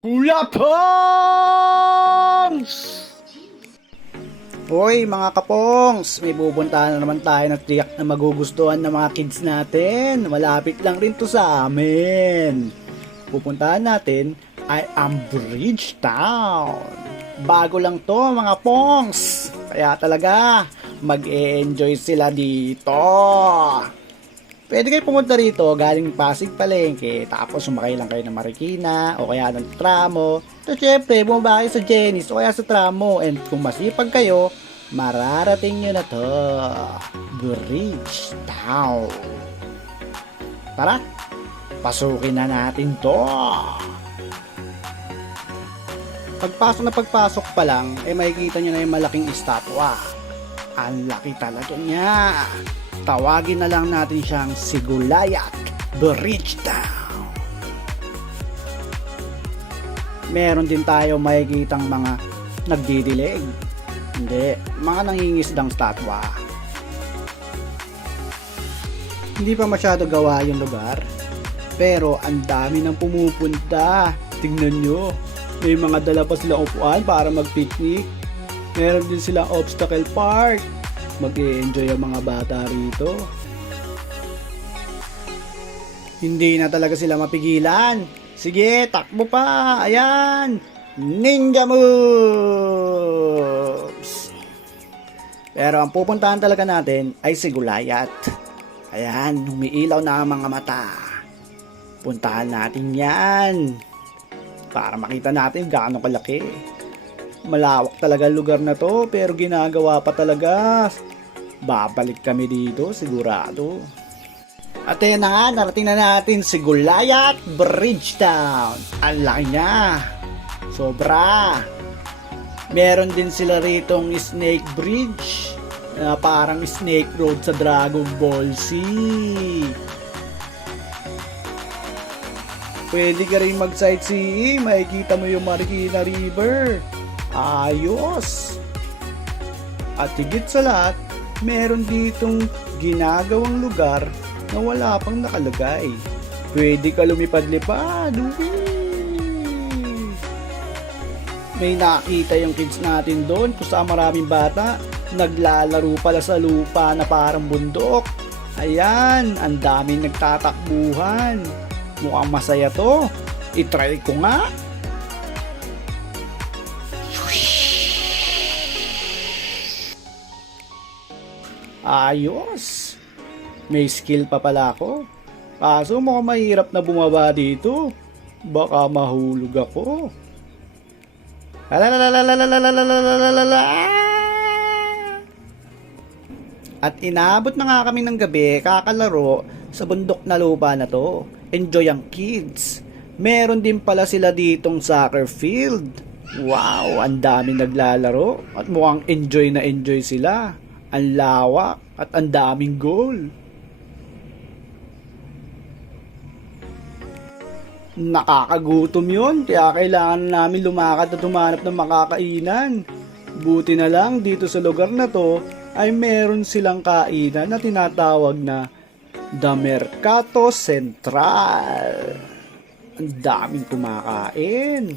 Kuya Pongs! Hoy mga kapongs, may pupuntahan na naman tayo ng tiyak na magugustuhan ng mga kids natin. Malapit lang rin to sa amin. Pupuntahan natin ay ang Bridgetown. Bago lang to mga pongs. Kaya talaga mag-e-enjoy sila dito. Pwede kayo pumunta rito galing Pasig Palengke, tapos sumakay lang kayo ng Marikina o kaya ng tramo. So syempre, bumaba kayo sa Jenny's o kaya sa tramo, and kung masipag kayo, mararating nyo na to, Bridgetown. Tara, pasukin na natin to. Pagpasok pa lang, makikita nyo na yung malaking estatwa. Ang laki talaga niya. Tawagin na lang natin siyang Sigulayat Bridgetown. Meron din tayo makikitang mga nagdidilig. Hindi, mga nangingisdang statwa. Hindi pa masyado gawa yung lugar, pero ang dami nang pumupunta. Tingnan nyo, may mga dala pa silang upuan para mag-picnic. Meron din silang obstacle park. Mag-e-enjoy ang mga bata rito. Hindi na talaga sila mapigilan. Sige, takbo pa. Ayan. Ninja moves. Pero ang pupuntahan talaga natin ay Sigulayat. Ayan, umiilaw na ang mga mata. Puntahan natin yan. Para makita natin gaano kalaki. Malawak talaga lugar na to, pero ginagawa pa talaga. Babalik kami dito, sigurado. At ayan na nga, narating na natin Sigulayat Bridgetown. Ang laki niya. Sobra. Meron din sila ritong Snake Bridge, na parang Snake Road sa Dragon Ball Z. Pwede ka rin mag-sightseeing, makikita mo yung Marikina River. Ayos! At higit sa lahat, meron ditong ginagawang lugar na wala pang nakalagay. Pwede ka lumipad-lipad. May nakita yung kids natin doon kung saan maraming bata naglalaro pala sa lupa na parang bundok. Ayan, ang daming nagtatakbuhan. Mukhang masaya to. I-try ko nga. Ayos! May skill pa pala ako. Kaso mukhang mahirap na bumaba dito. Baka mahulog ako. At inaabot na nga kami ng gabi kakalaro sa bundok na lupa na to. Enjoy ang kids. Meron din pala sila ditong soccer field. Wow, ang dami naglalaro at mukhang enjoy na enjoy sila. Ang lawak at ang daming goal. Nakakagutom yun, kaya kailangan namin lumakad at humanap ng makakainan. Buti na lang dito sa lugar na to ay meron silang kainan na tinatawag na The Mercato Central. Ang daming kumakain.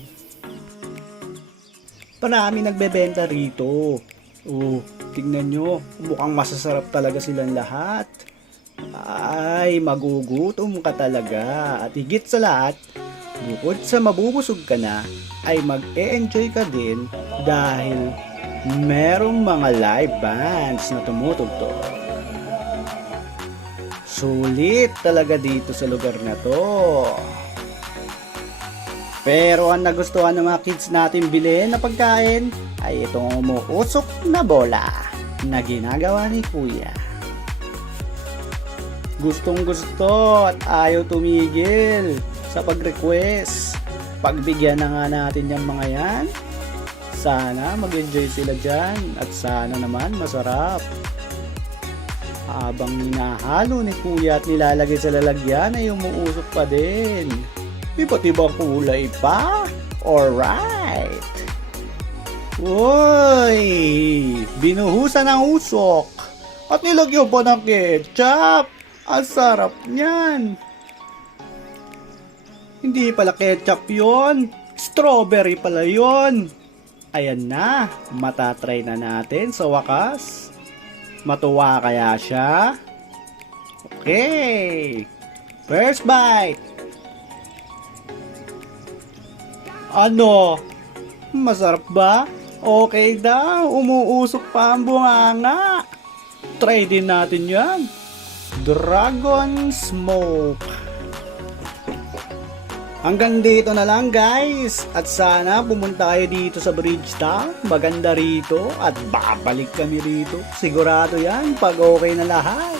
Marami nagbebenta rito. Oh, tingnan nyo, mukhang masasarap talaga silang lahat. Ay, magugutom ka talaga. At higit sa lahat, bukod sa mabubusog ka na, ay mag-e-enjoy ka din dahil merong mga live bands na tumutugtog. Sulit talaga dito sa lugar na to. Pero ang nagustuhan ng mga kids natin bilhin na pagkain ay itong umuusok na bola na ginagawa ni Kuya. Gustong gusto at ayaw tumigil sa pag-request. Pagbigyan na nga natin yung mga yan. Sana mag-enjoy sila dyan at sana naman masarap. Habang hinahalo ni Kuya at nilalagay sa lalagyan ay umuusok pa din. Iba't ibang kulay pa. Alright. Uy! Binuhusan ang usok at nilagyan pa ng ketchup. Ang sarap niyan. Hindi pala ketchup yon. Strawberry pala yun. Ayan na, matatry na natin sa wakas. Matuwa kaya siya? Okay. First bite. Ano? Masarap ba? Okay daw, umuusok pa ang bunganga. Try din natin yan. Dragon Smoke. Hanggang dito na lang guys. At sana pumunta kayo dito sa Bridgetown. Maganda rito at babalik kami rito. Sigurado yan pag okay na lahat.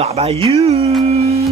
Bye-bye you!